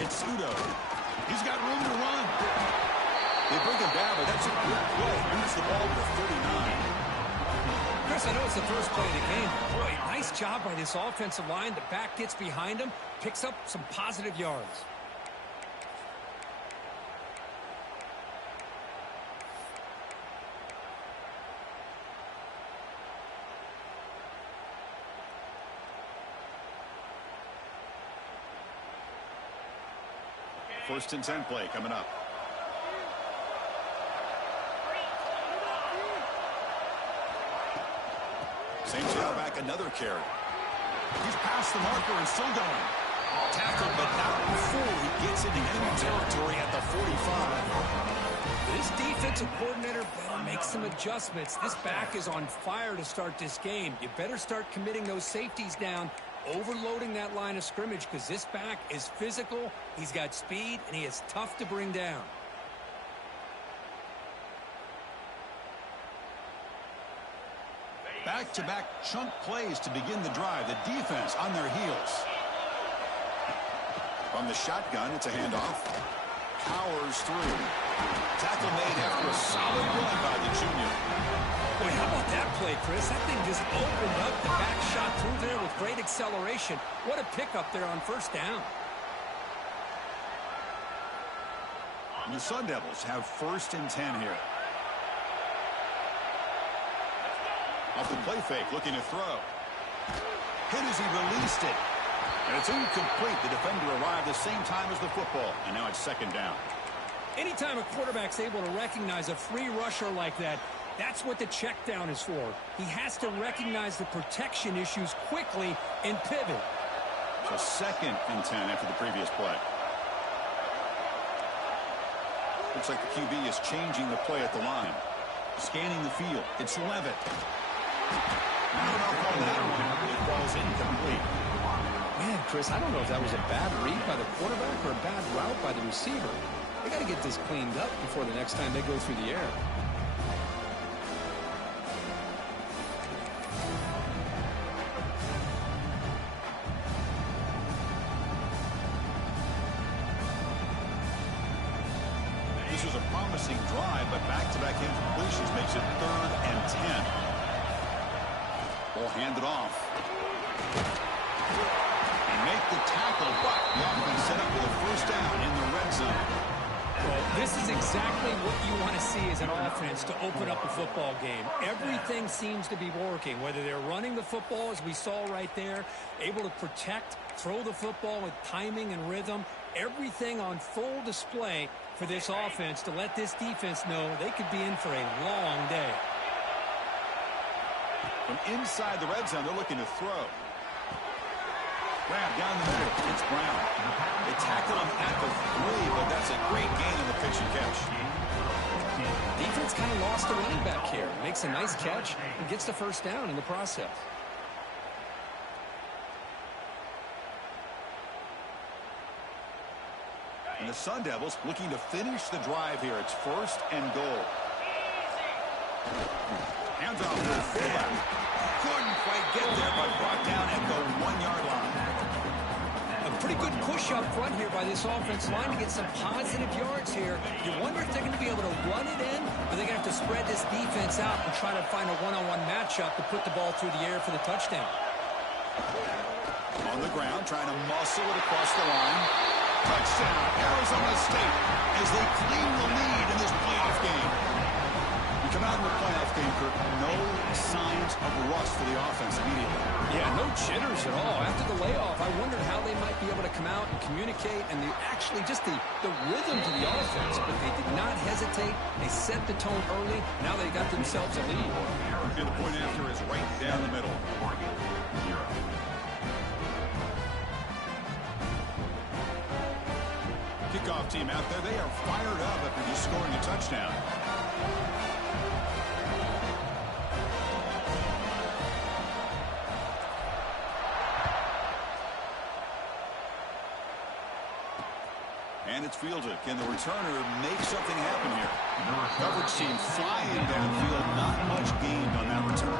It's Udo. He's got room to run. They bring him down, but that's a good play. Moves the ball to 39. Chris, I know it's the first play of the game. Boy, nice job by this offensive line. The back gets behind him, picks up some positive yards. First and 10 play coming up. Same tailback, another carry. He's past the marker and still going. Tackled, but not before he gets into enemy territory at the 45. This defensive coordinator better make some adjustments. This back is on fire to start this game. You better start committing those safeties down, overloading that line of scrimmage, because this back is physical, he's got speed, and he is tough to bring down. Back-to-back chunk plays to begin the drive. The defense on their heels. From the shotgun, it's a handoff. Powers through. Tackle made after a solid run by the junior. Boy, how about that play, Chris? That thing just opened up. The back shot through there with great acceleration. What a pickup there on first down. And the Sun Devils have first and 10 here. Off the play fake, looking to throw. Hit as he released it. And it's incomplete. The defender arrived the same time as the football. And now it's second down. Anytime a quarterback's able to recognize a free rusher like that, that's what the check down is for. He has to recognize the protection issues quickly and pivot. So second and 10 after the previous play. Looks like the QB is changing the play at the line. Scanning the field. It's Levitt. Not enough on that one. It falls incomplete. Man, Chris, I don't know if that was a bad read by the quarterback or a bad route by the receiver. They got to get this cleaned up before the next time they go through the air. This was a promising drive, but back-to-back incompletions makes it 3rd and 10. Ball handed off. And make the tackle, but the offense set up with a first down in the red zone. Well, this is exactly what you want to see as an offense to open up a football game. Everything seems to be working, whether they're running the football, as we saw right there, able to protect, throw the football with timing and rhythm, everything on full display for this offense to let this defense know they could be in for a long day. From inside the red zone, they're looking to throw. Grab down the middle. It's Brown. They tackled him at the 3, but that's a great gain in the pitch and catch. Defense kind of lost the running back here. Makes a nice catch and gets the first down in the process. And the Sun Devils looking to finish the drive here. It's 1st and goal. Hands off to the fullback. Couldn't quite get there, but brought down at the 1-yard line. A pretty good push up front here by this offense line to get some positive yards here. You wonder if they're going to be able to run it in, or they're going to have to spread this defense out and try to find a one-on-one matchup to put the ball through the air for the touchdown. On the ground, trying to muscle it across the line. Touchdown, Arizona State, as they claim the lead in this playoff game. You come out in the playoff game, Kirk, no signs of rust for the offense immediately. Yeah, no jitters at all. After the layoff, I wondered how they might be able to come out and communicate and actually just the rhythm to the offense, but they did not hesitate. They set the tone early. Now they got themselves a lead. And the point after is right down the middle. Kickoff team out there, they are fired up after just scoring a touchdown. And it's fielded. Can the returner make something happen here? Coverage team flying downfield. Not much gained on that return.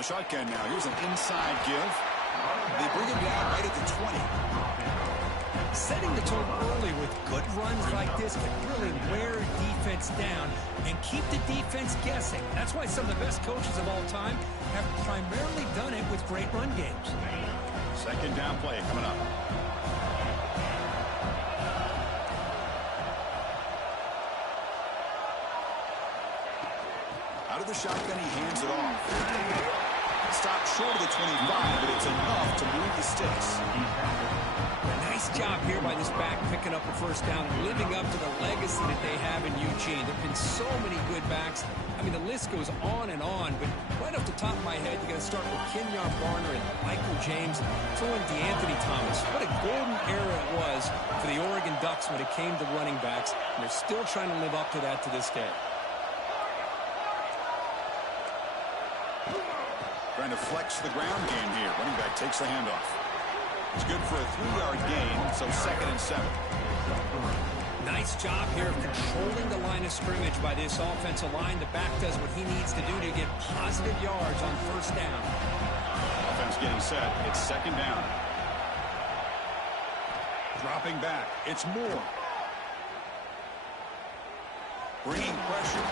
the shotgun now. Here's an inside give. They bring him down right at the 20. Setting the tone early with good runs like this can really wear a defense down and keep the defense guessing. That's why some of the best coaches of all time have primarily done it with great run games. Second down play coming up. Out of the shotgun, he hands it off. Stopped short of the 25, but it's enough to move the sticks. Nice job here by this back picking up a first down and living up to the legacy that they have in Eugene. There have been so many good backs. I mean, the list goes on, but right off the top of my head, you got to start with Kenyon Barner and Michael James, throwing DeAnthony Thomas. What a golden era it was for the Oregon Ducks when it came to running backs, and they're still trying to live up to that to this day. Trying to flex the ground game here. Running back takes the handoff. It's good for a 3-yard gain, so 2nd and 7. Nice job here of controlling the line of scrimmage by this offensive line. The back does what he needs to do to get positive yards on first down. Offense getting set. It's 2nd down. Dropping back. It's Moore. Bringing pressure.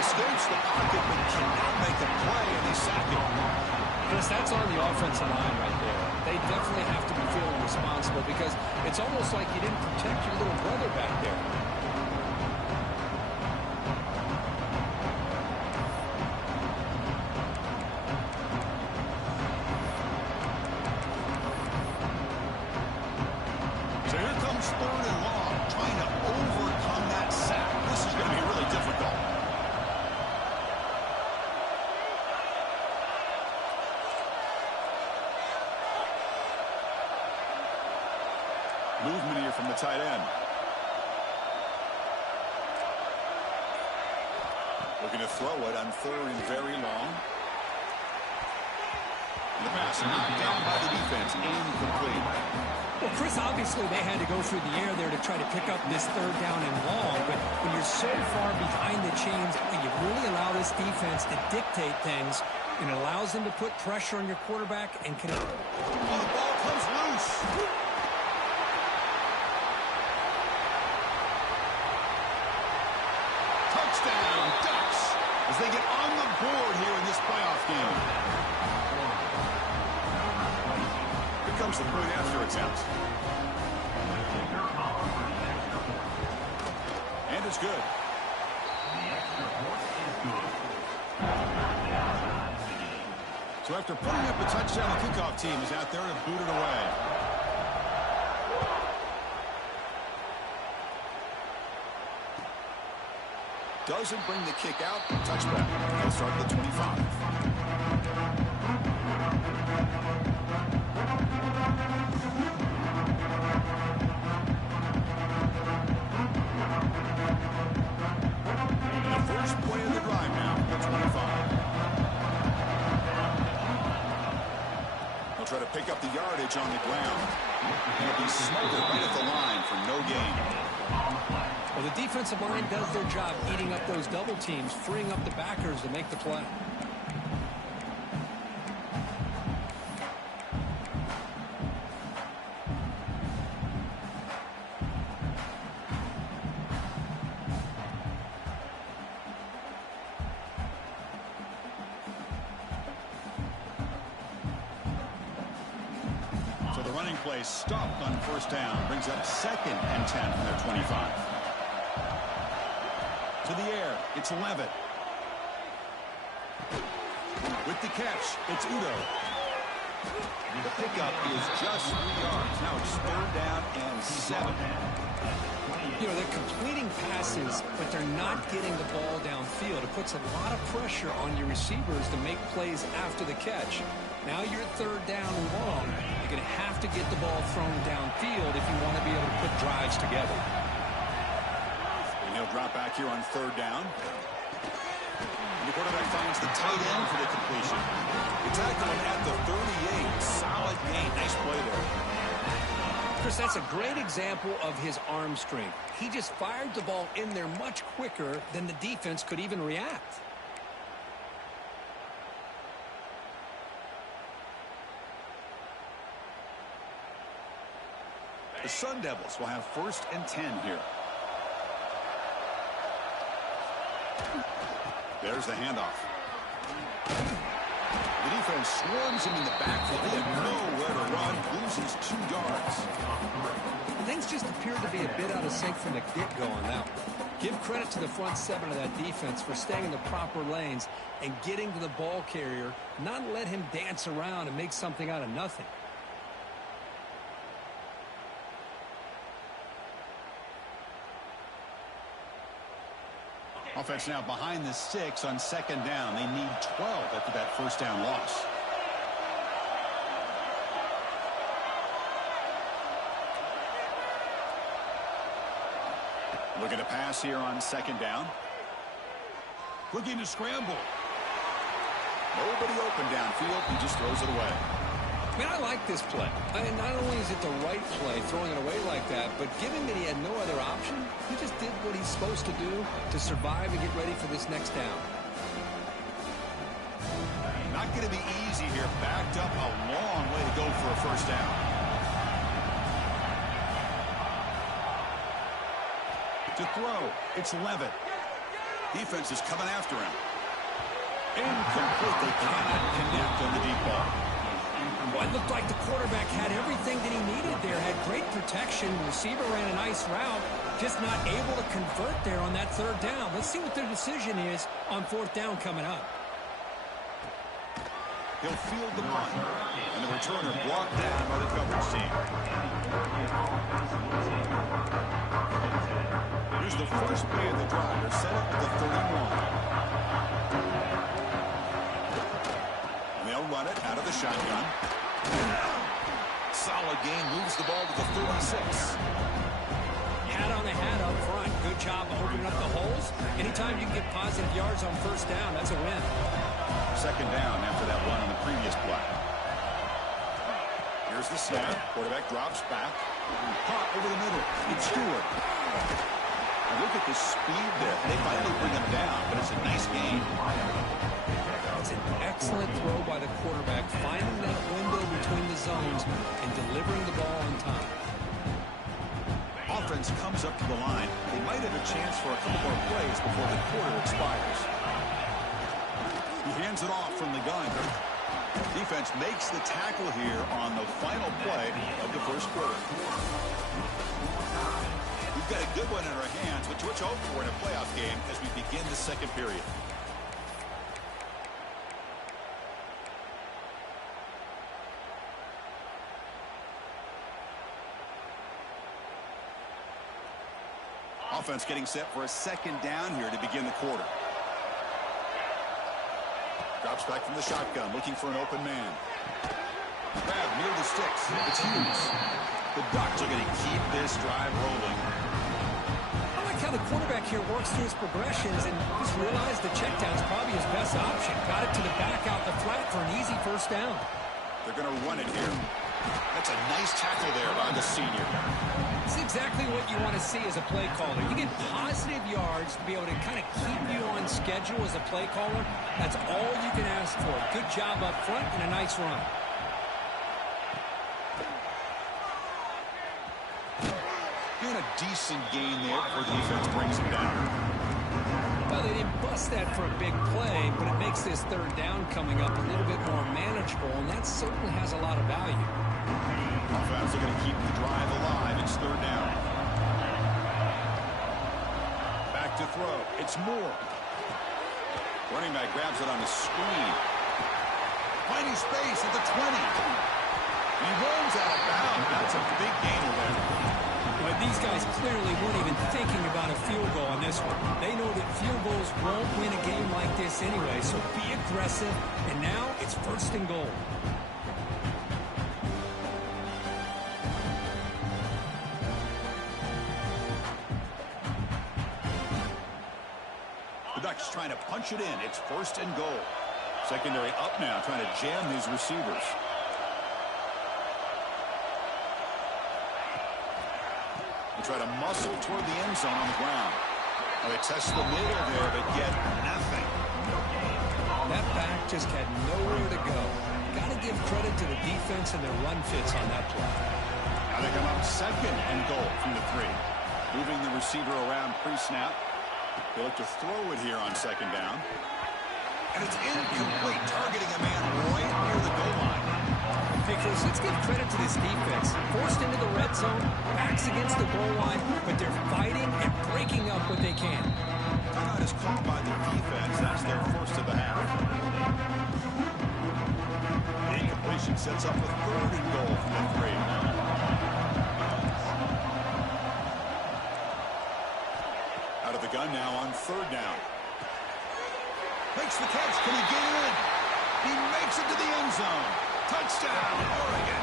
Escapes the pocket, but cannot make a play, and they sack him. Chris, that's on the offensive line right there. They definitely have to be feeling responsible because it's almost like you didn't protect your little brother back there. So here comes 3rd and long, trying to overcome that sack. This is going to be really difficult. Movement here from the tight end. Looking to throw it on 3rd and very long. And the pass knocked down by the defense. Incomplete. Well, Chris, obviously they had to go through the air there to try to pick up this 3rd down and long, but when you're so far behind the chains, when you really allow this defense to dictate things, it allows them to put pressure on your quarterback and can... Oh, the ball comes loose. Touchdown, Ducks, as they get on the board here in this playoff game. Here comes the point after attempt. And it's good. So after putting up a touchdown, the kickoff team is out there to boot it away. Doesn't bring the kick out. Touchback. They'll start at the 25. The first play of the drive now, the 25. They'll try to pick up the yardage on the ground. They'll be smothered right at the line for no gain. Well, the defensive line does their job eating up those double teams, freeing up the backers to make the play. So the running play stopped on first down. Brings up 2nd and 10 from their 25. To the air, it's Levitt. With the catch, it's Udo. The pickup is just 3 yards. Now it's 3rd down and 7. You know, they're completing passes, but they're not getting the ball downfield. It puts a lot of pressure on your receivers to make plays after the catch. Now you're 3rd down and long. You're going to have to get the ball thrown downfield if you want to be able to put drives together. And he'll drop back here on 3rd down. And the quarterback finds the tight end for the completion. He tackled him at the 38. Solid gain. Nice play there. Chris, that's a great example of his arm strength. He just fired the ball in there much quicker than the defense could even react. The Sun Devils will have 1st and 10 here. There's the handoff. The defense swarms him in the backfield. They have nowhere to run. Loses 2 yards. Things just appeared to be a bit out of sync from the get-go on that one. Give credit to the front 7 of that defense for staying in the proper lanes and getting to the ball carrier, not let him dance around and make something out of nothing. Offense now behind the 6 on 2nd down. They need 12 after that 1st down loss. Looking to pass here on 2nd down. Looking to scramble. Nobody open downfield. He just throws it away. I mean, I like this play. I mean, not only is it the right play, throwing it away like that, but given that he had no other option, he just did what he's supposed to do to survive and get ready for this next down. Not going to be easy here. Backed up a long way to go for a 1st down. To throw, it's Levitt. Defense is coming after him. Incomplete. They cannot connect on the deep ball. Well, it looked like the quarterback had everything that he needed there. Had great protection. Receiver ran a nice route. Just not able to convert there on that 3rd down. Let's see what their decision is on 4th down coming up. He'll field the punt. And the returner blocked down by the coverage team. Here's the first play of the drive. They're set up at the 31. And they'll run it out of the shotgun. Solid gain, moves the ball to the 36. Hat on the hat up front. Good job opening up the holes. Anytime you can get positive yards on 1st down, that's a win. 2nd down after that one on the previous play. Here's the snap. Quarterback drops back. Hot over the middle. It's Stewart. And look at the speed there. They finally bring him down, but it's a nice game. It's an excellent throw by the quarterback, finding that window between the zones and delivering the ball on time. Offense comes up to the line. They might have a chance for a couple more plays before the quarter expires. He hands it off from the gun. Defense makes the tackle here on the final play of the 1st quarter. We've got a good one in our hands, which we're hoping for in a playoff game as we begin the 2nd period. Offense getting set for a 2nd down here to begin the quarter. Drops back from the shotgun, looking for an open man. Grab near the sticks. It's Hughes. The Ducks are going to keep this drive rolling. I like how the quarterback here works through his progressions and just realized the check down's probably his best option. Got it to the back out the flat for an easy 1st down. They're going to run it here. That's a nice tackle there by the senior. It's exactly what you want to see as a play caller. You get positive yards to be able to kind of keep you on schedule as a play caller. That's all you can ask for. Good job up front and a nice run. And a decent gain there before the defense brings him down. Well, they didn't bust that for a big play, but it makes this 3rd down coming up a little bit more manageable, and that certainly has a lot of value. Offense are going to keep the drive alive. It's 3rd down. Back to throw. It's Moore. Running back grabs it on the screen. Finding space at the 20. He rolls out of bounds. That's a big gain there. But these guys clearly weren't even thinking about a field goal on this one. They know that field goals won't win a game like this anyway, so be aggressive. And now it's 1st and goal. The Ducks trying to punch it in. It's 1st and goal. Secondary up now, trying to jam his receivers. Try to muscle toward the end zone on the ground. Well, they test the middle there, but get nothing. That back just had nowhere to go. Got to give credit to the defense and their run fits on that play. Now Now they come up second and goal from the 3. Moving the receiver around pre-snap. They look to throw it here on second down. And it's incomplete, targeting a man right near the goal line. Hey, Chris, let's give credit to this defense. Forced into the red zone, backs against the goal line, but they're fighting and breaking up what they can. Timeout is called by the defense. That's their first of the half. The incompletion sets up a third and goal from the 3. Out of the gun now on third down. Makes the catch. Can he get in? He makes it to the end zone. Touchdown, Oregon.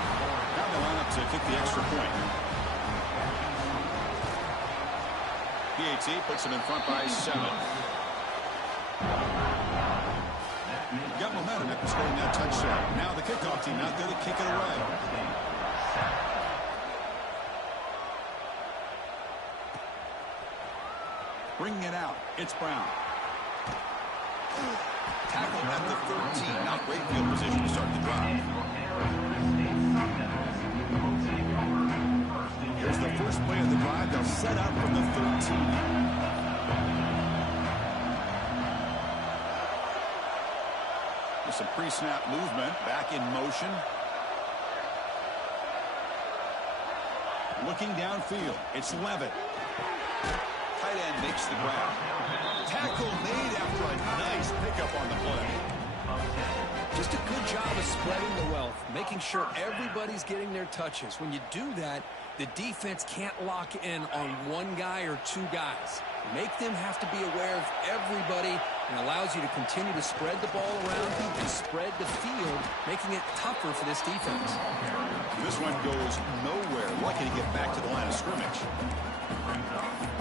Now they line up to kick the extra point. PAT puts him in front by 7. Got momentum after scoring that touchdown. Now the kickoff team out there to kick it away. Bringing it out. It's Brown. Tackle at the 13. Not great field position to start the drive. Here's the first play of the drive. They'll set up from the 13. With some pre-snap movement. Back in motion. Looking downfield. It's Levitt. Tight end makes the grab. Tackle made after a nice pickup on the play. Just a good job of spreading the wealth, making sure everybody's getting their touches. When you do that, the defense can't lock in on one guy or two guys. Make them have to be aware of everybody, and allows you to continue to spread the ball around and spread the field, making it tougher for this defense. This one goes nowhere. Lucky to get back to the line of scrimmage.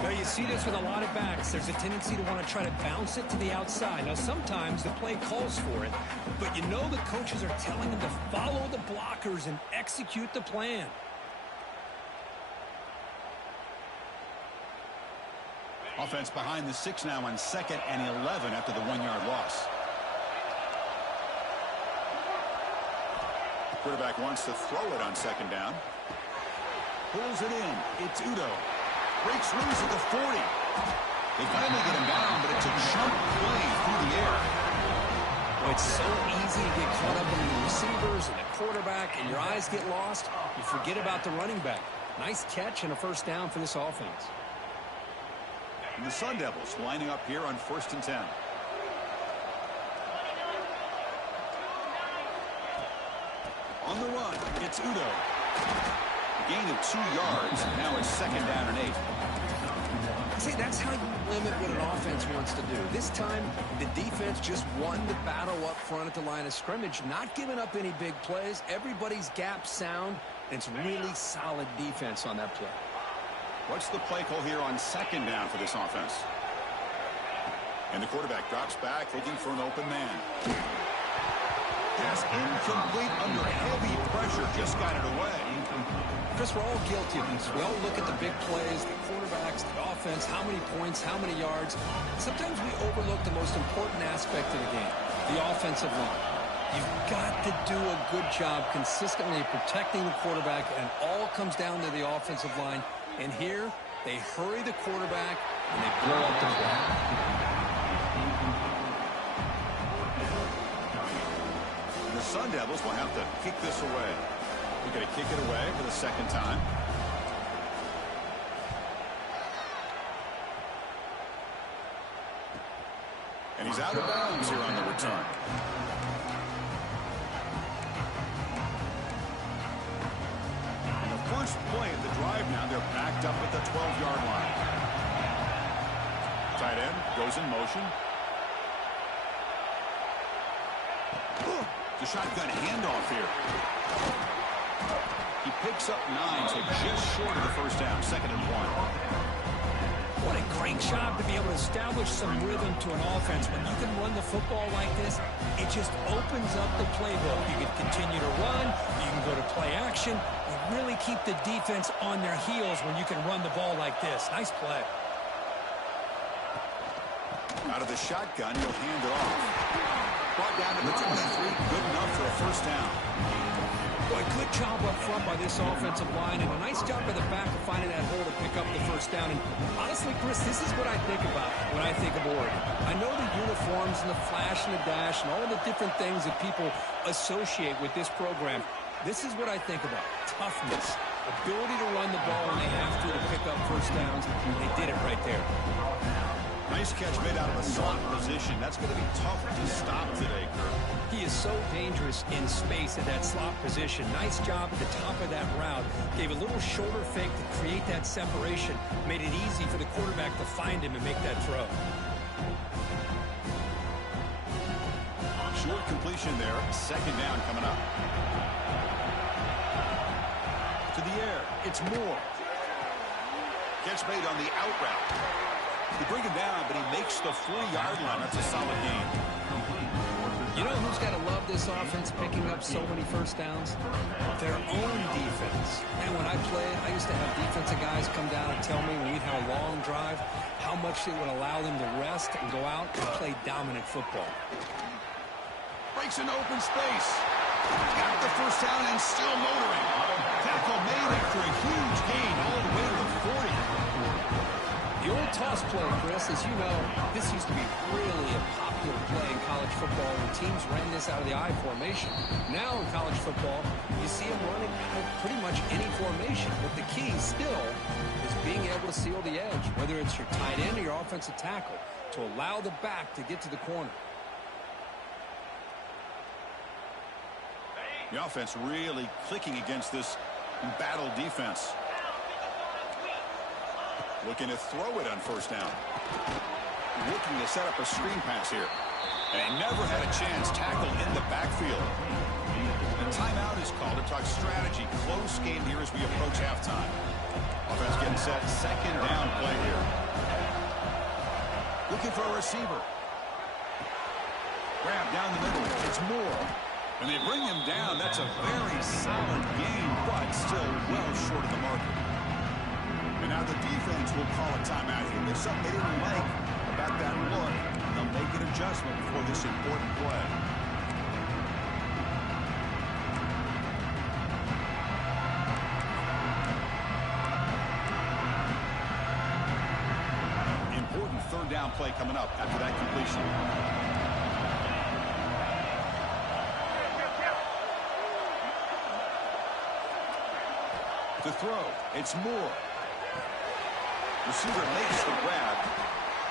Now, you see this with a lot of backs. There's a tendency to want to try to bounce it to the outside. Now, sometimes the play calls for it, but you know the coaches are telling them to follow the blockers and execute the plan. Offense behind the 6 now on 2nd and 11 after the 1-yard loss. Quarterback wants to throw it on 2nd down. Pulls it in. It's Udo. Breaks loose at the 40. They finally get him down, but it's a jump play through the air. Well, it's so easy to get caught up in the receivers and the quarterback, and your eyes get lost. You forget about the running back. Nice catch and a first down for this offense. And the Sun Devils lining up here on 1st and 10. On the run, it's Udo. Gain of 2 yards. Now it's 2nd down and 8. See, that's how you limit what an offense wants to do. This time, the defense just won the battle up front at the line of scrimmage, not giving up any big plays. Everybody's gap sound, and it's really solid defense on that play. What's the play call here on 2nd down for this offense? And the quarterback drops back, looking for an open man. Pass incomplete under heavy pressure, just got it away. Chris, we're all guilty of this. We all look at the big plays, the quarterbacks, the offense, how many points, how many yards. Sometimes we overlook the most important aspect of the game, the offensive line. You've got to do a good job consistently protecting the quarterback, and it all comes down to the offensive line. And here, they hurry the quarterback, and they blow up the play. The Sun Devils will have to kick this away. They're going to kick it away for the 2nd time. And he's out of bounds here on the return. And the first play of the drive now, they're backed up at the 12-yard line. Tight end goes in motion. The shotgun handoff here. He picks up 9, so just short of the first down, 2nd and 1. What a great job to be able to establish some rhythm to an offense. When you can run the football like this, it just opens up the playbook. You can continue to run. You can go to play action. You really keep the defense on their heels when you can run the ball like this. Nice play. Out of the shotgun, he'll hand it off. Brought down to the 23, good enough for a first down. Boy, good job up front by this offensive line, and a nice job by the back of finding that hole to pick up the first down. And honestly, Chris, this is what I think about when I think of Oregon. I know the uniforms and the flash and the dash and all the different things that people associate with this program. This is what I think about. Toughness, ability to run the ball when they have to pick up first downs. They did it right there. Nice catch made out of a slot position. That's going to be tough to stop today, Kirk. He is so dangerous in space at that slot position. Nice job at the top of that route. Gave a little shoulder fake to create that separation. Made it easy for the quarterback to find him and make that throw. Short completion there. Second down coming up. To the air. It's Moore. Catch made on the out route. They bring him down, but he makes the 4-yard line. That's a solid gain. You know who's got to love this offense picking up so many first downs? Their own defense. And when I played, I used to have defensive guys come down and tell me when we'd have a long drive how much it would allow them to rest and go out and play dominant football. Breaks into open space. Got the first down and still motoring. Tackle made after a huge gain all the way to the 40. The old toss play, Chris, as you know, this used to be really a popular play in college football when teams ran this out of the I formation. Now in college football, you see them running out of pretty much any formation. But the key still is being able to seal the edge, whether it's your tight end or your offensive tackle, to allow the back to get to the corner. The offense really clicking against this embattled defense. Looking to throw it on first down. Looking to set up a screen pass here. And he never had a chance tackled in the backfield. The timeout is called to talk strategy. Close game here as we approach halftime. Offense getting set. Second down play here. Looking for a receiver. Grab down the middle. It's Moore. And they bring him down. That's a very solid game, but still well short of the marker. And now the defense will call a timeout here. There's something they didn't like about that look. They'll make an adjustment for this important play. Important third down play coming up after that completion. To throw, it's Moore. Receiver makes the grab.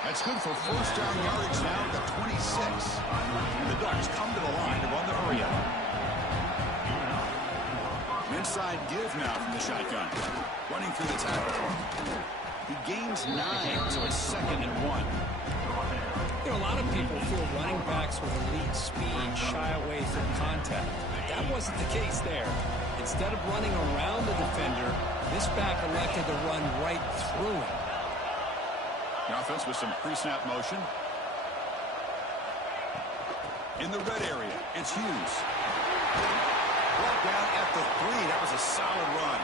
That's good for first down yardage now at the 26. And the Ducks come to the line to run the hurry up. An inside give now from the shotgun. Running through the tackle. He gains 9, so it's 2nd and 1. You know, a lot of people feel running backs with elite speed shy away from contact. That wasn't the case there. Instead of running around the defender, this back elected to run right through him. The offense with some pre-snap motion. In the red area, it's Hughes. Brought down at the 3. That was a solid run.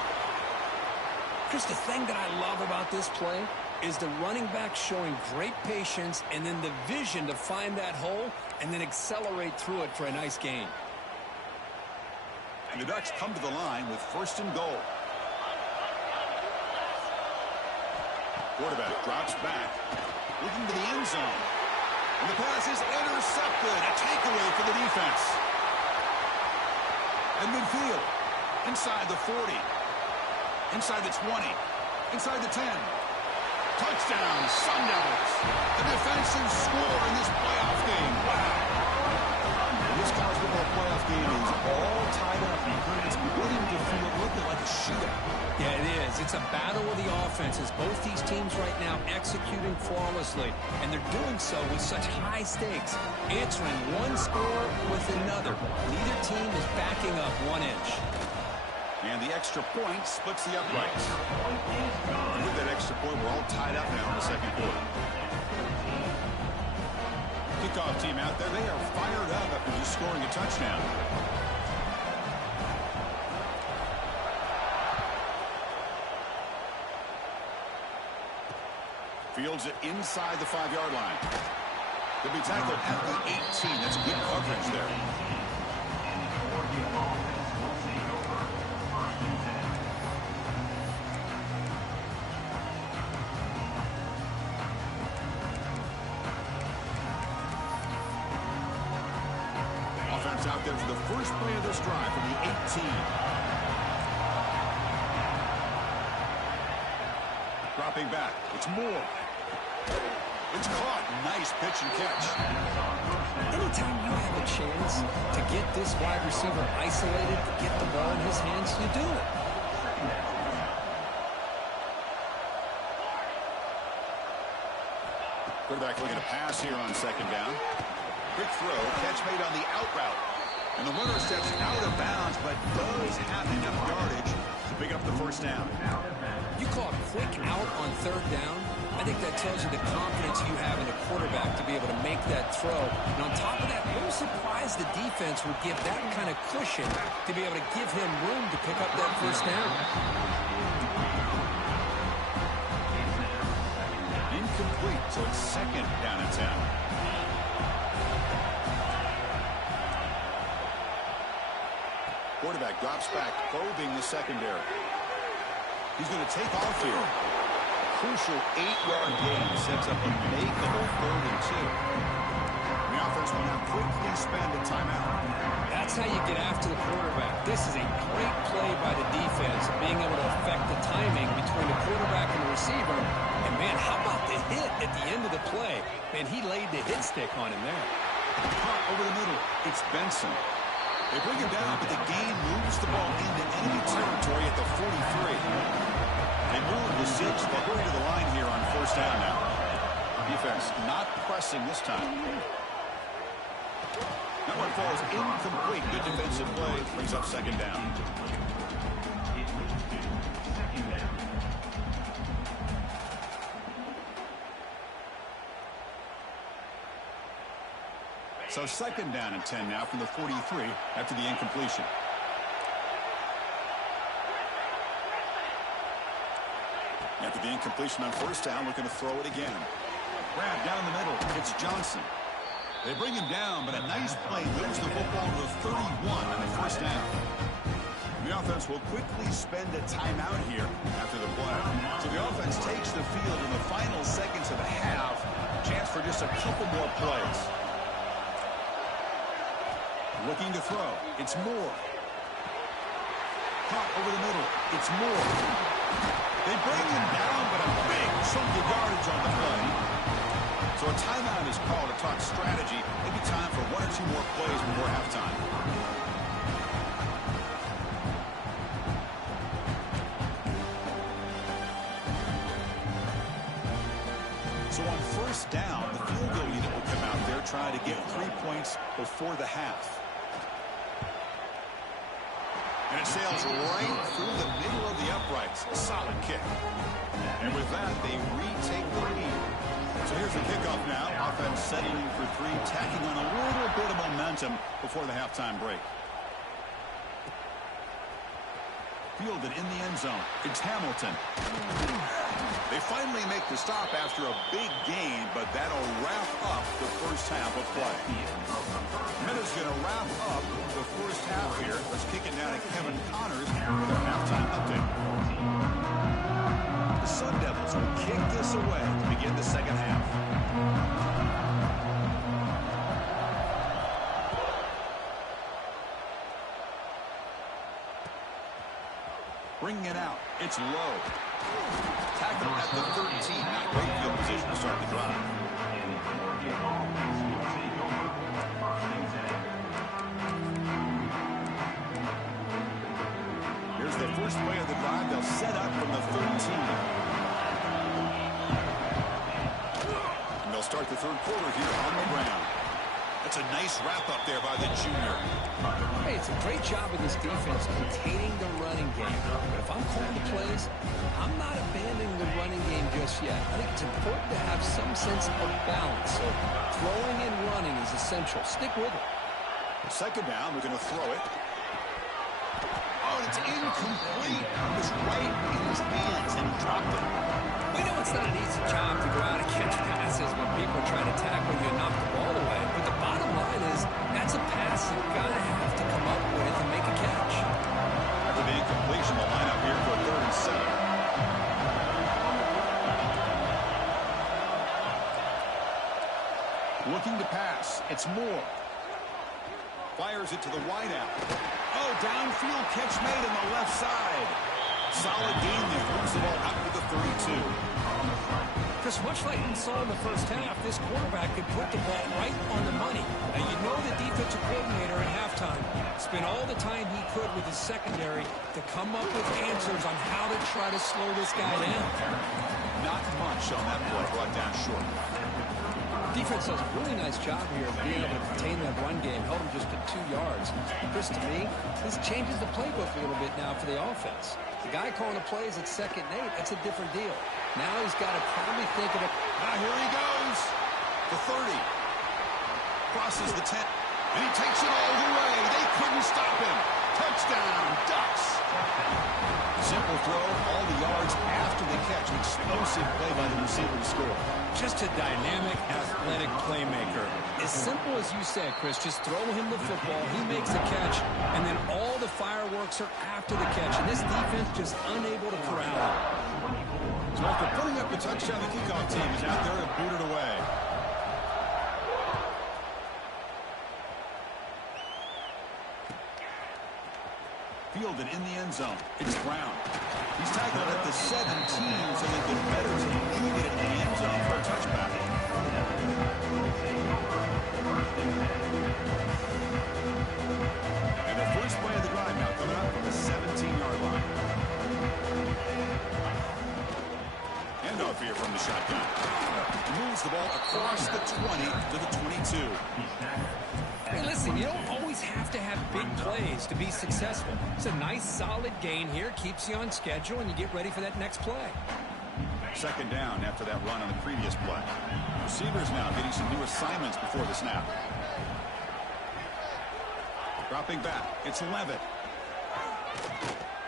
Chris, the thing that I love about this play is the running back showing great patience and then the vision to find that hole and then accelerate through it for a nice gain. And the Ducks come to the line with 1st and goal. Quarterback drops back, looking to the end zone. And the pass is intercepted. A takeaway for the defense. And midfield, inside the 40, inside the 20, inside the 10. Touchdown, Sun Devils. A defensive score in this playoff game. Wow. This college football playoff game is all tied up. It's beginning to feel a little bit like a shootout. Yeah, it is. It's a battle of the offenses. Both these teams right now executing flawlessly, and they're doing so with such high stakes, answering one score with another. Neither team is backing up 1 inch. And the extra point splits the uprights. And with that extra point, we're all tied up now in the second quarter. Kickoff team out there, they are fired up after just scoring a touchdown. Fields it inside the 5-yard line. They'll be tackled at the 18. That's good coverage there. It's out there for the first play of this drive from the 18. Dropping back. It's Moore. It's caught. Nice pitch and catch. Anytime you have a chance to get this wide receiver isolated, to get the ball in his hands, you do it. Quarterback looking to pass here on second down. Quick throw, catch made on the out route. And the runner steps out of bounds, but does have enough yardage to pick up the first down. You call a quick out on third down. I think that tells you the confidence you have in the quarterback to be able to make that throw. And on top of that, I'm surprised the defense would give that kind of cushion to be able to give him room to pick up that first down. Incomplete, so it's second down and 10. Quarterback drops back, probing the secondary. He's going to take off here. Crucial 8-yard gain sets up a makeable 3rd and 2. The offense will now quickly spend a timeout. That's how you get after the quarterback. This is a great play by the defense, being able to affect the timing between the quarterback and the receiver. And, man, how about the hit at the end of the play? Man, he laid the hit stick on him there. Caught over the middle. It's Benson. They bring him down, but the game moves the ball into enemy territory at the 43. They move the 6. They'll go to the line here on first down now. Defense not pressing this time. That one falls incomplete. Good defensive play. Brings up second down. So second down and 10 now from the 43 after the incompletion. After the incompletion on first down, looking to throw it again. Grab down the middle. It's Johnson. They bring him down, but a nice play moves the football to 31 on the first down. The offense will quickly spend a timeout here after the play. So the offense takes the field in the final seconds of the half. Chance for just a couple more plays. Looking to throw. It's Moore. Caught over the middle. It's Moore. They bring him down, but a big chunk of yardage on the play. So a timeout is called to talk strategy. Maybe time for 1 or 2 more plays before halftime. So on first down, the field goal unit will come out there trying to get 3 points before the half. And it sails right through the middle of the uprights. A solid kick. And with that, they retake the lead. So here's the kickoff now. Offense setting in for 3, tacking on a little bit of momentum before the halftime break. Fielded in the end zone. It's Hamilton. They finally make the stop after a big gain, but that'll wrap up the first half of play. Minutes going to wrap up the first half here. Let's kick it down to Kevin Connors with our halftime update. The Sun Devils will kick this away to begin the second half. Bringing it out. It's low. Tackle at the 13. Not great field position to start the drive. Here's the first play of the drive. They'll set up from the 13. And they'll start the third quarter here on the ground. That's a nice wrap up there by the junior. Hey, it's a great job of this defense containing the running game. But if I'm calling the plays, I'm not abandoning the running game just yet. I think it's important to have some sense of balance. So throwing and running is essential. Stick with it. Second down, we're going to throw it. Oh, it's incomplete. It was right in his hands and he dropped it. We know it's not an easy job to go out and catch passes when people are trying to tackle you and knock the ball away. But the bottom line is that's a pass you've got to have to come up with and make a catch. After the incompletion, the lineup here for 3rd and 7. Looking to pass. It's Moore. Fires it to the wideout. Oh, downfield catch made on the left side. Solid gain there. Moves the ball out to the 32. Chris, much like we saw in the first half, this quarterback could put the ball right on the money. Now, you know the defensive coordinator at halftime spent all the time he could with his secondary to come up with answers on how to try to slow this guy down. Not much on that play, brought down short. Defense does a really nice job here of being able to contain that run game, held him just at 2 yards. Chris, to me, this changes the playbook a little bit now for the offense. The guy calling the plays at 2nd and 8, that's a different deal. Now he's got to probably think of it. Now here he goes. The 30. Crosses the 10. And he takes it all the way. They couldn't stop him. Touchdown, Ducks. Simple throw, all the yards after the catch. An explosive play by the receiver to score. Just a dynamic, athletic playmaker. As simple as you said, Chris, just throw him the football, he makes the catch, and then all the fireworks are after the catch. And this defense just unable to corral it. So after putting up the touchdown, the kickoff team is out there to boot it away. Fielded in the end zone. It's Brown. He's tackled at the 17, so they've been better to get it in the end zone for a touchback. And the first play of the drive now coming up from the 17-yard line. Handoff here from the shotgun. He moves the ball across the 20 to the 22. Hey, listen, you don't always have to have big plays to be successful. It's a nice, solid gain here. Keeps you on schedule, and you get ready for that next play. 2nd down after that run on the previous play. Receivers now getting some new assignments before the snap. Dropping back. It's Levitt.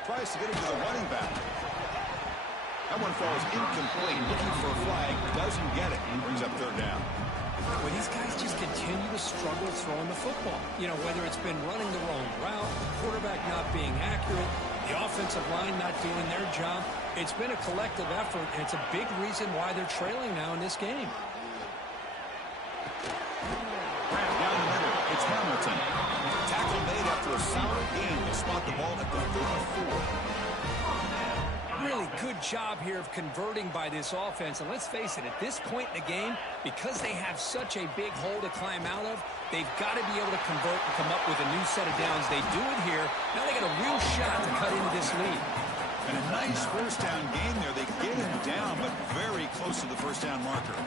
Tries to get it to the running back. That one falls incomplete. Looking for a flag. Doesn't get it. Brings up 3rd down. Well, these guys just continue to struggle throwing the football. You know, whether it's been running the wrong route, the quarterback not being accurate, the offensive line not doing their job. It's been a collective effort, and it's a big reason why they're trailing now in this game. Down the middle, it's Hamilton. Tackle made after a solid gain to spot the ball at the 34. Really good job here of converting by this offense. And let's face it, at this point in the game, because they have such a big hole to climb out of, they've got to be able to convert and come up with a new set of downs. They do it here. Now they got a real shot to cut into this lead. And a nice first down gain there. They get him down, but very close to the first down marker.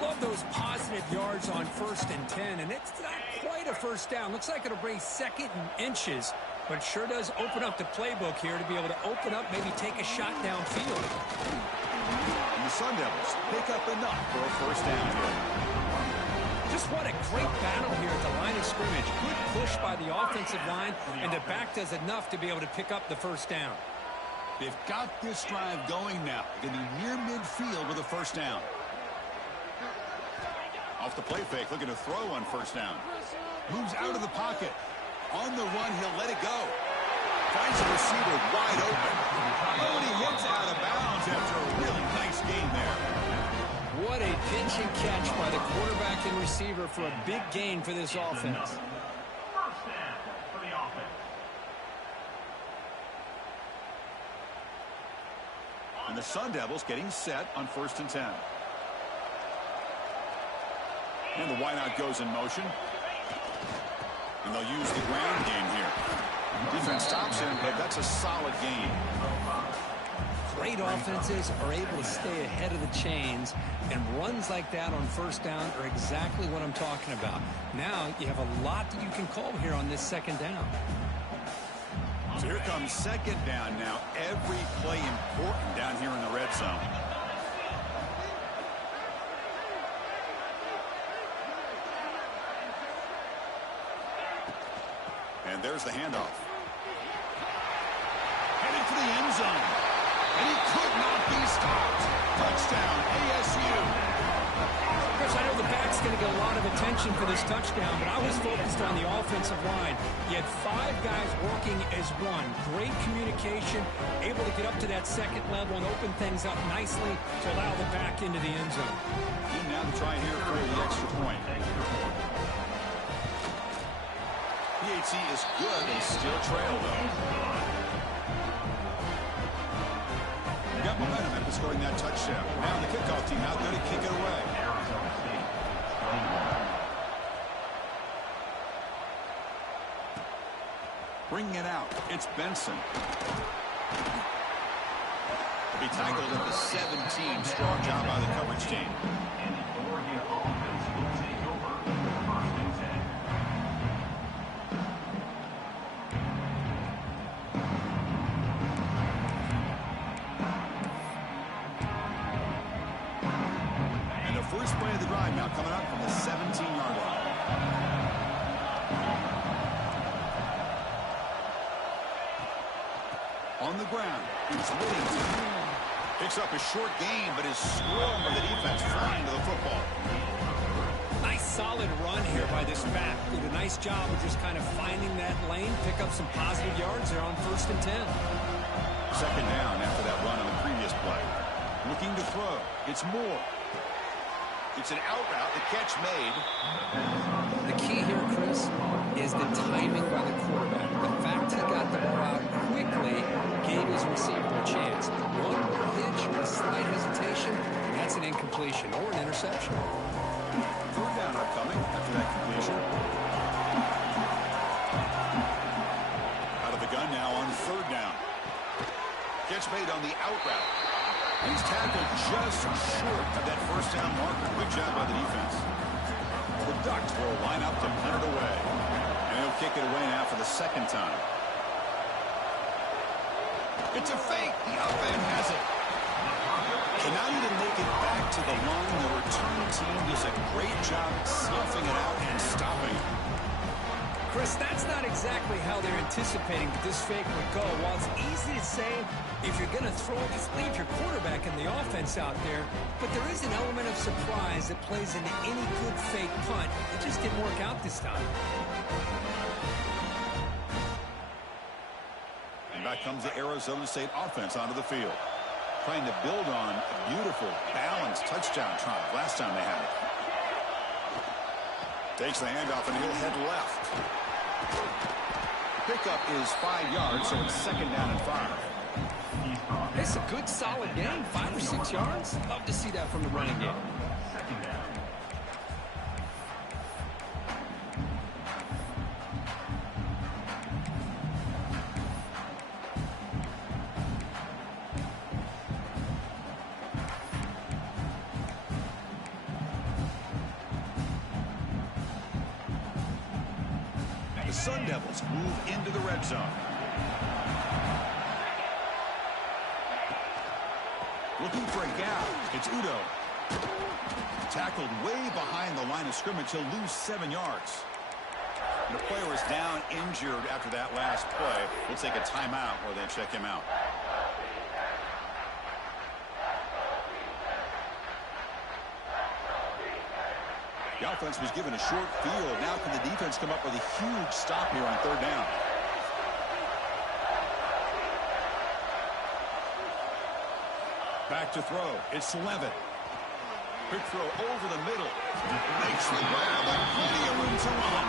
Love those positive yards on 1st and 10, and it's not quite a first down. Looks like it'll bring 2nd and inches, but sure does open up the playbook here to be able to open up, maybe take a shot downfield. And the Sun Devils pick up enough for a first down here. Just what a great battle here at the line of scrimmage. Good push by the offensive line, and the back does enough to be able to pick up the first down. They've got this drive going now. They're going to be near midfield with a first down. Off the play fake, looking to throw on first down. Moves out of the pocket. On the run, he'll let it go. Finds the receiver wide open. Oh, and he hits out of bounds after a really nice gain there. What a pitch and catch by the quarterback and receiver for a big gain for this offense. And the Sun Devils getting set on 1st and 10. And the wideout goes in motion. And they'll use the ground game here. Defense stops him, but that's a solid gain. Great offenses are able to stay ahead of the chains, and runs like that on first down are exactly what I'm talking about. Now you have a lot that you can call here on this 2nd down. So here comes 2nd down now. Every play important down here in the red zone. And there's the handoff. Headed for the end zone. And he could not be stopped. Touchdown, ASU. Chris, I know the back's going to get a lot of attention for this touchdown, but I was focused on the offensive line. You had 5 guys working as one. Great communication, able to get up to that 2nd level and open things up nicely to allow the back into the end zone. And now to try here for the extra point. efficiency is good. They still trail, though. We got momentum after scoring that touchdown. Now the kickoff team out there to kick it away. Bringing it out. It's Benson. To be tackled at the 17. Strong job by the coverage team. And the first play of the drive now coming up from the 17-yard line. On the ground, it's Whittington. Picks up a short gain, but is swarmed by the defense flying to the football. Nice solid run here by this back. Did a nice job of just kind of finding that lane, pick up some positive yards there on 1st and 10. Second down after that run on the previous play. Looking to throw. It's Moore. It's an out route. The catch made. The key here, Chris, is the timing by the quarterback. The fact he got the ball out quickly gave his receiver a chance. One more hitch, a slight hesitation, and that's an incompletion or an interception. Third down upcoming after that completion. Out of the gun now on 3rd down. Catch made on the out route. He's tackled just short of that 1st down marker. Good job by the defense. The Ducks will line up to punt it away. And he'll kick it away now for the 2nd time. It's a fake. The offense has it. Cannot even make it back to the line. The return team does a great job snuffing it out and stopping it. Chris, that's not exactly how they're anticipating that this fake would go. While it's easy to say, if you're going to throw it, just leave your quarterback and the offense out there. But there is an element of surprise that plays into any good fake punt. It just didn't work out this time. And back comes the Arizona State offense onto the field. Trying to build on a beautiful, balanced touchdown drive last time they had it. Takes the handoff and he'll head left. Pickup is 5 yards, so it's 2nd down and 5. It's a good, solid game. 5 or 6 yards. Love to see that from the running game. The Sun Devils move into the red zone. Looking for a gap. It's Udo. Tackled way behind the line of scrimmage. He'll lose 7 yards. The player is down injured after that last play. We'll take a timeout while they check him out. The offense was given a short field. Now can the defense come up with a huge stop here on 3rd down? Back to throw. It's Levitt. Quick throw over the middle. Makes the grab, but plenty of room to run.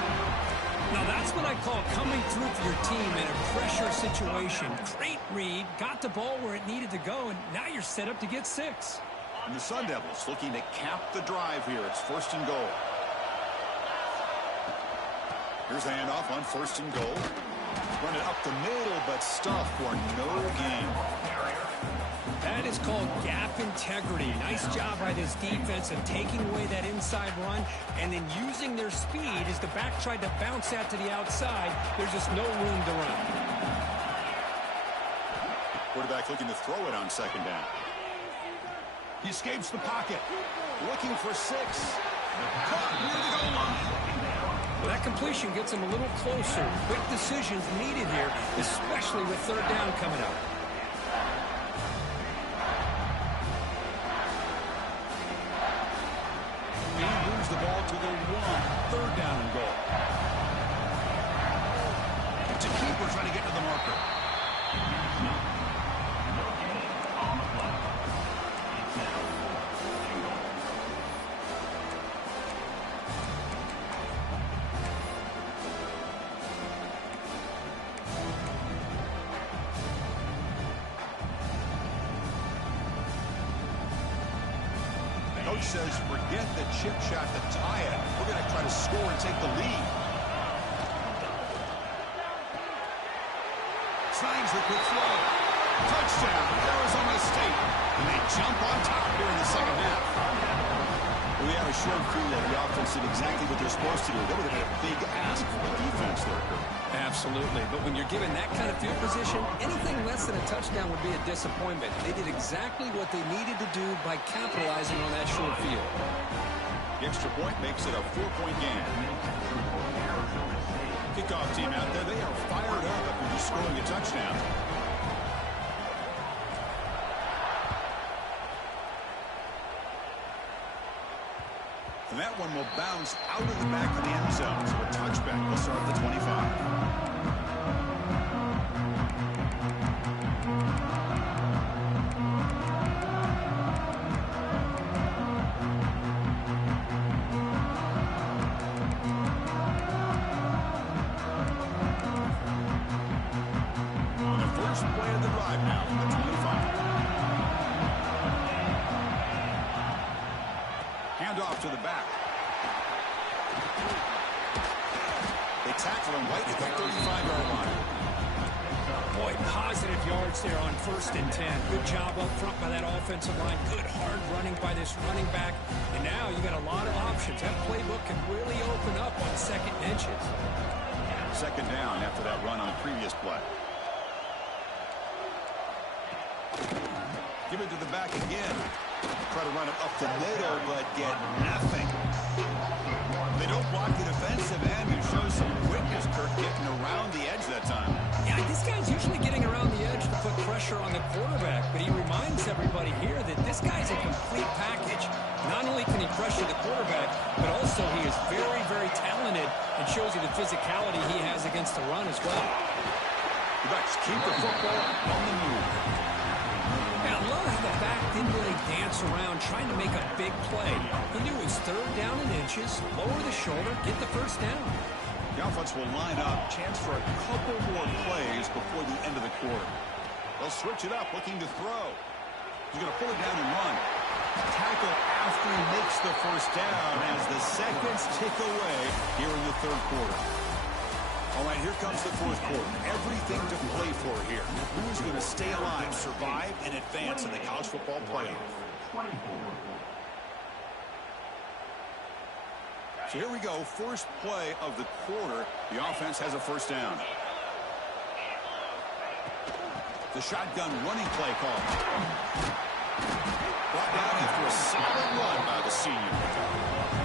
Now that's what I call coming through for your team in a pressure situation. Great read, got the ball where it needed to go, and now you're set up to get 6. And the Sun Devils looking to cap the drive here. It's 1st and goal. Here's the handoff on 1st and goal. Run it up the middle, but stuffed for no gain. That is called gap integrity. Nice job by this defense of taking away that inside run and then using their speed as the back tried to bounce that to the outside. There's just no room to run. Quarterback looking to throw it on 2nd down. He escapes the pocket. Looking for 6. Caught near the goal line. Well, that completion gets him a little closer. Quick decisions needed here, especially with 3rd down coming up. He moves the ball to the 1. 3rd down and goal. It's a keeper trying to get to the marker. coach says, forget the chip shot to tie it. We're going to try to score and take the lead. Signs the quick throw. Touchdown, Arizona State. And they jump on top here in the second half. We had a short field of the offense did exactly what they're supposed to do. That would have been a big ask for the defense there, Kurt. Absolutely. But when you're given that kind of field position, anything less than a touchdown would be a disappointment. They did exactly what they needed to do by capitalizing on that short field. The extra point makes it a 4-point game. Kickoff team out there, they are fired up after just scoring a touchdown. And that one will bounce out of the back of the end zone. So a touchback will start at the 25. Off to the back. They tackle him right at the 35-yard line. Boy, positive yards there on 1st and 10. Good job up front by that offensive line. Good hard running by this running back. And now you got a lot of options. That playbook can really open up on 2nd and inches. Second down after that run on the previous play. Give it to the back again. Try to run it up the middle, but get nothing. They don't block the defensive end and show some quickness, Kirk, getting around the edge that time. Yeah, this guy's usually getting around the edge to put pressure on the quarterback, but he reminds everybody here that this guy's a complete package. Not only can he pressure the quarterback, but also he is very, very talented and shows you the physicality he has against the run as well. The backs keep the football on the move. I love how the back didn't really dance around trying to make a big play. He knew it was 3rd down and inches, lower the shoulder, get the 1st down. The offense will line up, chance for a couple more plays before the end of the quarter. They'll switch it up, looking to throw. He's going to pull it down and run. Tackle after he makes the 1st down as the seconds tick away here in the 3rd quarter. All right, here comes the 4th quarter. Everything to play for here. Who's going to stay alive, survive, and advance in the college football playoff? So here we go. First play of the quarter. The offense has a 1st down. The shotgun running play call. Brought down after a solid run by the senior.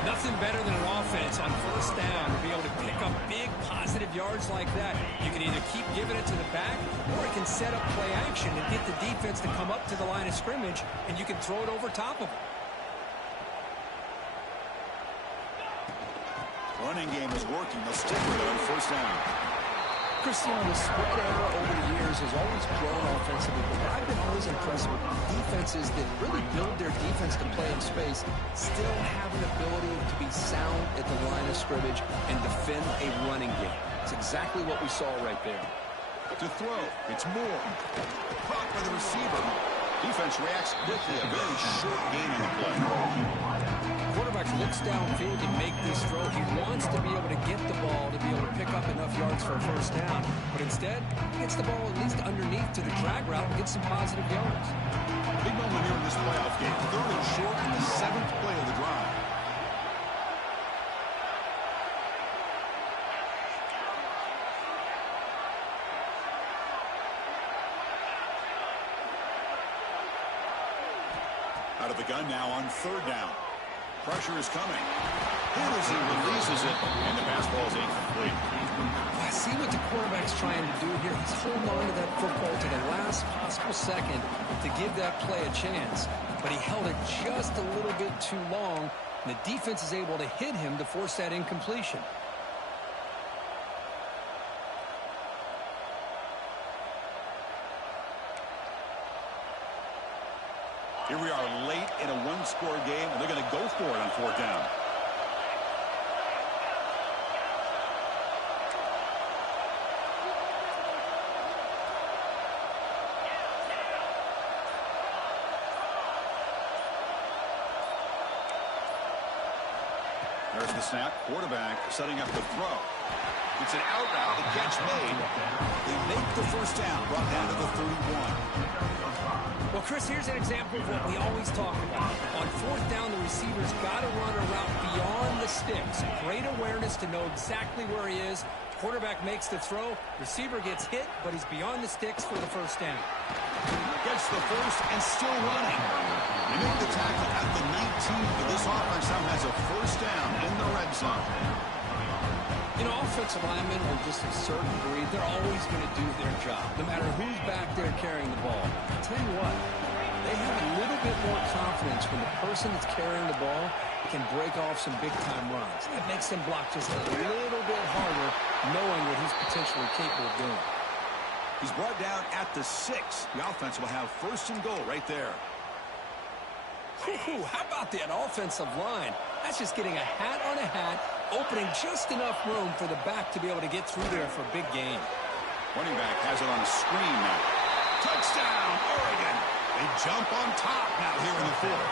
Nothing better than an offense on 1st down to be able to pick up big positive yards like that. You can either keep giving it to the back, or it can set up play action and get the defense to come up to the line of scrimmage, and you can throw it over top of them. Running game is working. They'll stick with it on 1st down. Christian, the spread era over the years has always grown offensively, but I've been always impressed with defenses that really build their defense to play in space, still have an ability to be sound at the line of scrimmage and defend a running game. It's exactly what we saw right there. To throw, it's Moore. Caught by the receiver. Defense reacts quickly. A very short gain on the play. Quarterback looks downfield to make this throw. He wants to be able to get the ball to be able to pick up enough yards for a 1st down. But instead, he gets the ball at least underneath to the drag route and gets some positive yards. Big moment here in this playoff game. 3rd and short in the 7th play of the drive. Out of the gun now on 3rd down. Pressure is coming. Good as he releases it, and the pass ball is incomplete. I see what the quarterback's trying to do here. He's holding on to that football to the last possible second to give that play a chance. But he held it just a little bit too long, and the defense is able to hit him to force that incompletion. Here we are late in a one-score game, and they're going to go for it on 4th down. After the snap, quarterback setting up the throw. It's an out route. The catch made. They make the first down, brought down to the 31. Well, Chris, here's an example of what we always talk about. On fourth down, the receiver's got to run a route beyond the sticks. Great awareness to know exactly where he is. Quarterback makes the throw. Receiver gets hit, but he's beyond the sticks for the first down. Gets the first and still running. They make the tackle at the 19, but this offense now has a first down in the red zone. You know, offensive linemen are just a certain breed. They're always going to do their job, no matter who's back there carrying the ball. I'll tell you what, they have a little bit more confidence when the person that's carrying the ball can break off some big-time runs. That makes them block just a little bit harder, knowing what he's potentially capable of doing. He's brought down at the 6. The offense will have first and goal right there. How about that offensive line? That's just getting a hat on a hat, opening just enough room for the back to be able to get through there for a big gain. Running back has it on a screen now. Touchdown, Oregon. They jump on top now here in the fourth.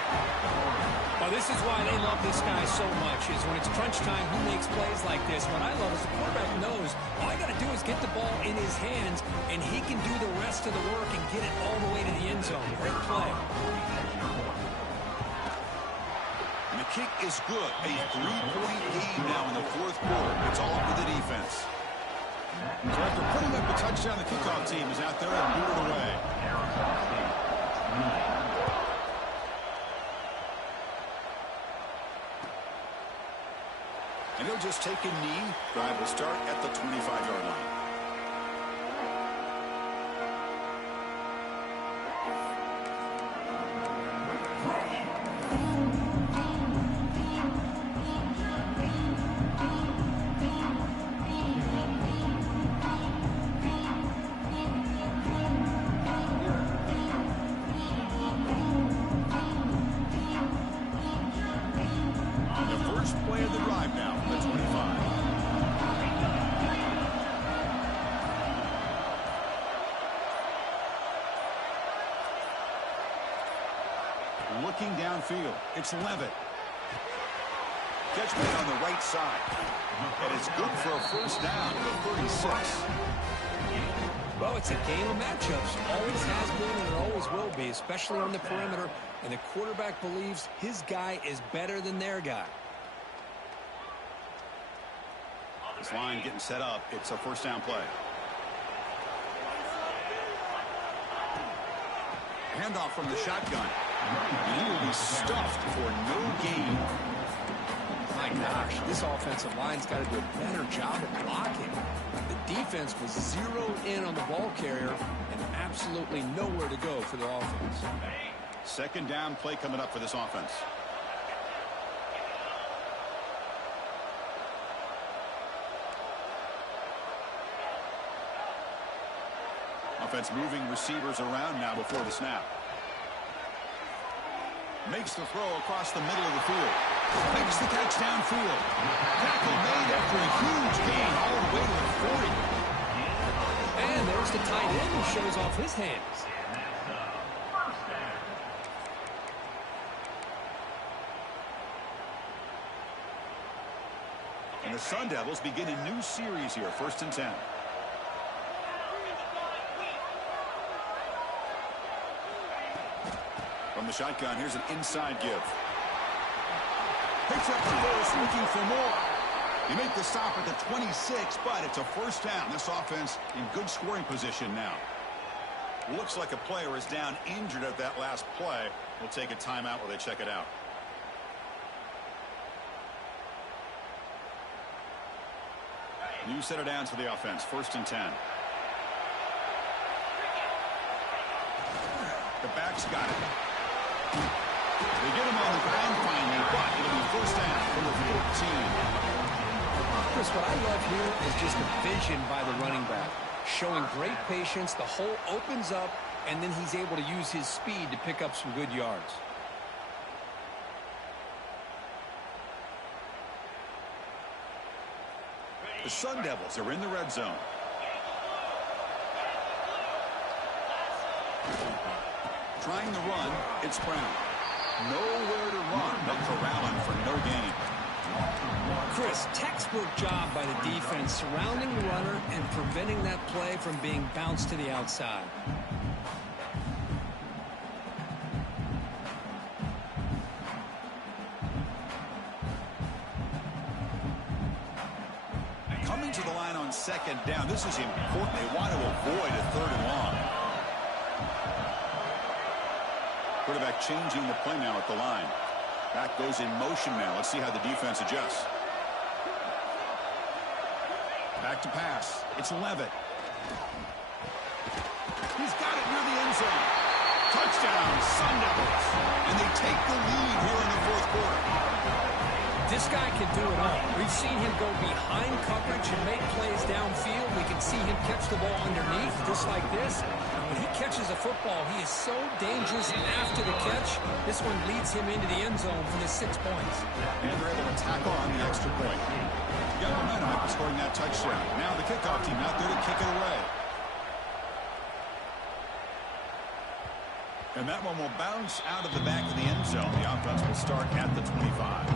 Well, this is why they love this guy so much, is when it's crunch time, he makes plays like this. What I love is the quarterback knows all I got to do is get the ball in his hands, and he can do the rest of the work and get it all the way to the end zone. Great play. And the kick is good. A 3-point lead now in the fourth quarter. It's all up to the defense. So after putting up a touchdown, the kickoff team is out there and booted away. And he'll just take a knee. Drive will start at the 25-yard line. Looking downfield, it's Levitt. Catch made on the right side. And it's good for a first down to the 36. Well, it's a game of matchups. Always has been and it always will be, especially on the perimeter. And the quarterback believes his guy is better than their guy. This line getting set up. It's a first down play. Handoff from the shotgun. And he will be stuffed for no gain. My gosh, this offensive line's got to do a better job of blocking. The defense was zeroed in on the ball carrier and absolutely nowhere to go for the offense. Second down play coming up for this offense. Offense moving receivers around now before the snap. Makes the throw across the middle of the field. Makes the catch downfield. Tackle made after a huge gain all the way to the 40. And there's the tight end who shows off his hands. And the Sun Devils begin a new series here, 1st and 10. From the shotgun, here's an inside give. Picks up the first, looking for more. You make the stop at the 26, but it's a first down. This offense in good scoring position now. Looks like a player is down injured at that last play. We'll take a timeout while they check it out. New set of downs for the offense, 1st and 10. The back's got it. They get him on the ground finally, but it'll be first down from the 14. Chris, what I love here is just the vision by the running back. Showing great patience, the hole opens up, and then he's able to use his speed to pick up some good yards. The Sun Devils are in the red zone. Trying the run, it's Brown. Nowhere to run, but corralling for no gain. Chris, textbook job by the defense surrounding the runner and preventing that play from being bounced to the outside. Coming to the line on second down. This is important. They want to avoid a third and long. Quarterback changing the play now at the line. Back goes in motion now. Let's see how the defense adjusts. Back to pass. It's Levitt. He's got it near the end zone. Touchdown, Sun Devils. And they take the lead here in the fourth quarter. This guy can do it all. We've seen him go behind coverage and make plays downfield. We can see him catch the ball underneath, just like this. When he catches a football, he is so dangerous after the catch. This one leads him into the end zone for the 6 points. And they're able to tack on the extra point. Got momentum after scoring that touchdown. Now the kickoff team out there to kick it away. And that one will bounce out of the back of the end zone. The offense will start at the 25.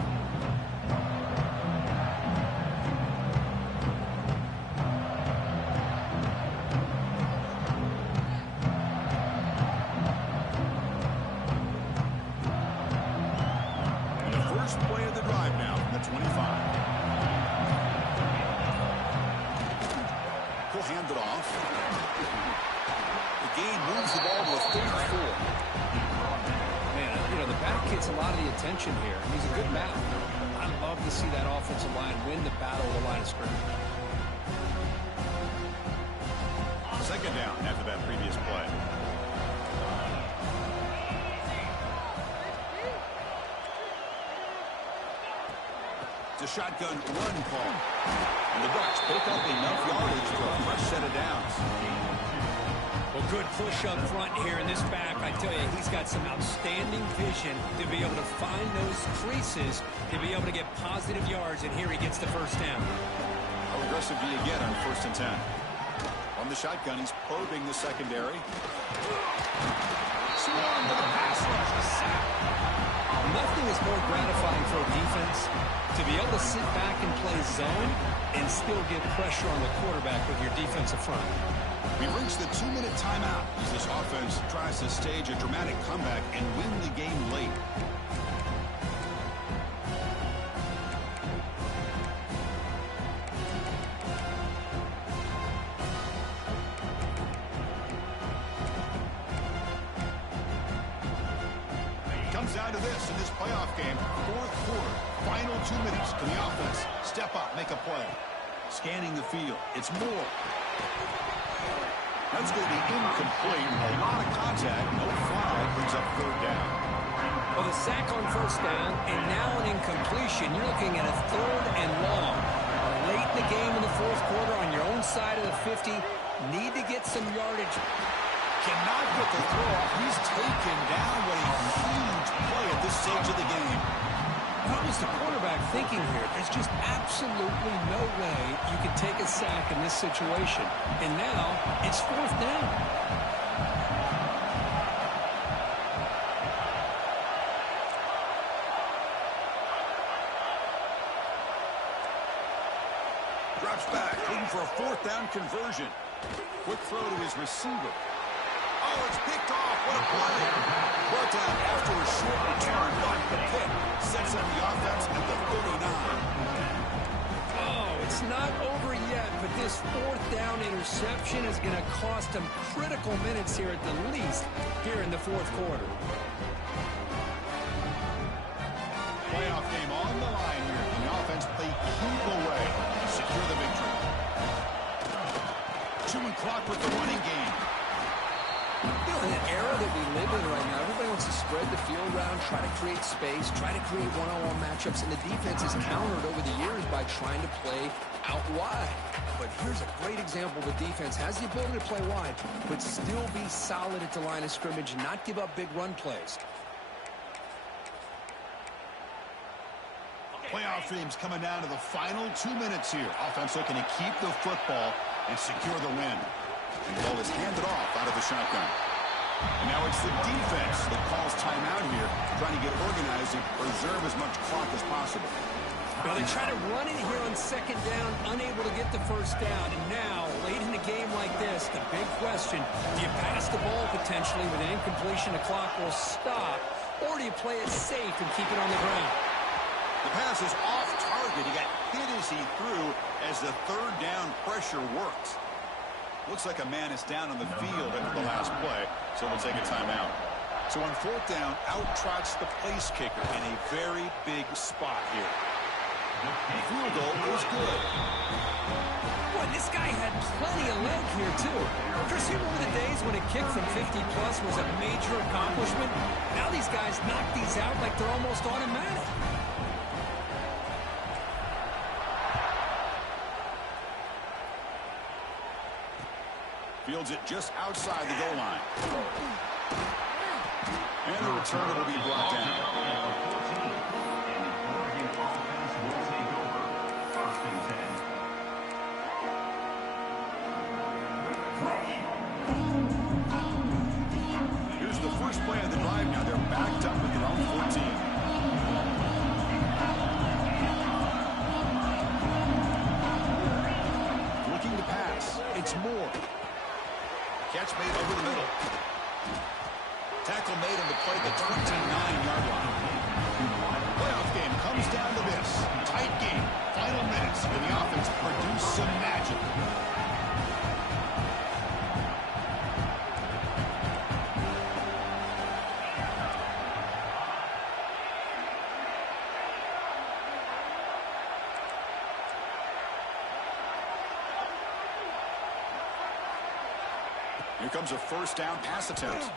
Play of the drive now from the 25. He'll hand it off. The game moves the ball to a 34. Man, you know, the back gets a lot of the attention here. He's a good back. I love to see that offensive line win the battle of the line of scrimmage. Second down after that previous play. A shotgun run call. And the Bucs pick up enough yardage for a fresh set of downs. Well, good push up front here in this back. I tell you, he's got some outstanding vision to be able to find those creases, to be able to get positive yards, and here he gets the first down. How aggressive do you get on 1st and 10? On the shotgun, he's probing the secondary. Swarm to the pass rush. A sack. Nothing is more gratifying for a defense to be able to sit back and play zone and still get pressure on the quarterback with your defensive front. We reached the 2-minute timeout as this offense tries to stage a dramatic comeback and win the game late. Comes down to this in this playoff game. Fourth quarter, final 2 minutes. Can the offense step up, make a play? Scanning the field. It's Moore. That's going to be incomplete. A lot of contact. No flag. Brings up third down. Well, the sack on first down, and now an incompletion. You're looking at a third and long. Late in the game in the fourth quarter on your own side of the 50. Need to get some yardage. Cannot get the throw off. He's taken down. What a huge play at this stage of the game. What was the quarterback thinking here? There's just absolutely no way you can take a sack in this situation. And now it's fourth down. Drops back, looking for a fourth down conversion. Quick throw to his receiver. Oh, it's picked off. What a play. Brought down after a short return, but the pick sets up the offense at the 39. Oh, it's not over yet, but this fourth down interception is going to cost them critical minutes here at the least here in the fourth quarter. Playoff game on the line here. Can the offense play keep away and secure the victory? Chewing clock with the running game. You know, in the era that we live in right now, everybody wants to spread the field around, try to create space, try to create one-on-one matchups, and the defense is countered over the years by trying to play out wide. But here's a great example. The defense has the ability to play wide, but still be solid at the line of scrimmage and not give up big run plays. Playoff dreams coming down to the final 2 minutes here. Offense looking to keep the football and secure the win. And the ball is handed off out of the shotgun. And now it's the defense that calls timeout here, trying to get organized and preserve as much clock as possible. Well, they try to run it here on second down, unable to get the first down. And now, late in a game like this, the big question, do you pass the ball potentially with an incompletion? The clock will stop. Or do you play it safe and keep it on the ground? The pass is off target. He got hit as he threw as the third down pressure works. Looks like a man is down on the field after the last play, so we'll take a timeout. So on fourth down, out trots the place kicker in a very big spot here. The field goal is good. Boy, this guy had plenty of leg here, too. Chris, you remember the days when a kick from 50-plus was a major accomplishment? Now these guys knock these out like they're almost automatic. Fields it just outside the goal line. And the return will be brought down. Here's the first play of the drive now. They're backed up at their own 14. Looking to pass. It's Moore. Catch made over the middle. Tackle made on the play, the 29-yard line. Playoff game comes down to this. Tight game. Final minutes, and the offense produced some magic. Here comes a first down pass attempt.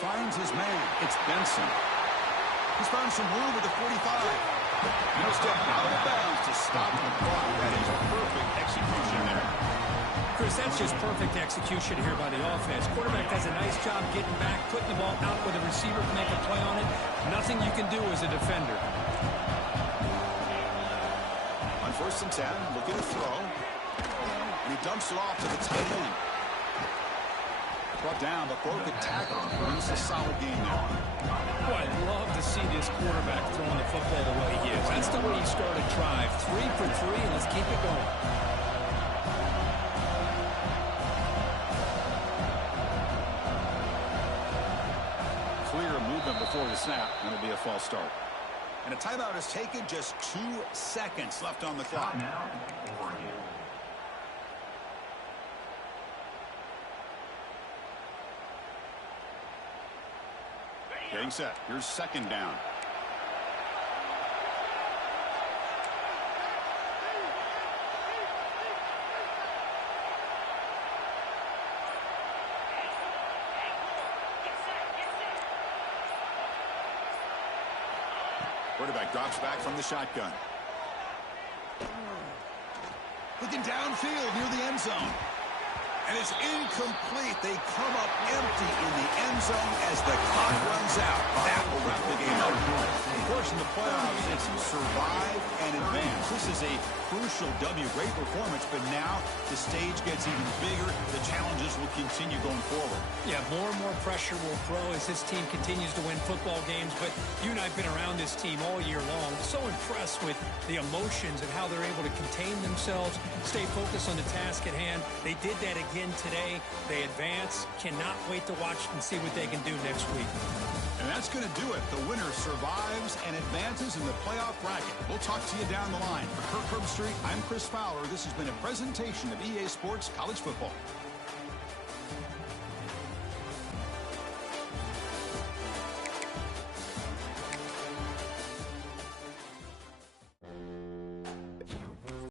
Finds his man. It's Benson. He's found some room at the 45. He'll step out of bounds to stop the clock. That is perfect execution there. Chris, that's just perfect execution here by the offense. Quarterback does a nice job getting back, putting the ball out where the receiver can make a play on it. Nothing you can do as a defender. On first and 10, looking to throw. And he dumps it off to the tight end. Brought down, but broke the tackle. It's a solid game there. Boy, I'd love to see this quarterback throwing the football the way he is. That's the way he started drive. 3 for 3, and let's keep it going. Clear movement before the snap. That'll be a false start. And a timeout is taken. Just 2 seconds left on the clock. Getting set. Here's second down. Quarterback drops back from the shotgun. Looking downfield near the end zone. And it's incomplete. They come up empty in the end zone as the clock runs out. That will wrap the game up. Of course, in the playoffs, it's survive and advance. This is a crucial W. Great performance, but now the stage gets even bigger. The challenges will continue going forward. Yeah, more and more pressure will grow as this team continues to win football games. But you and I have been around this team all year long. So impressed with the emotions and how they're able to contain themselves, stay focused on the task at hand. They did that again today. They advance. Cannot wait to watch and see what they can do next week. And that's going to do it. The winner survives and advances in the playoff bracket. We'll talk to you down the line. For Kirk Herbstreit, I'm Chris Fowler. This has been a presentation of EA Sports College Football.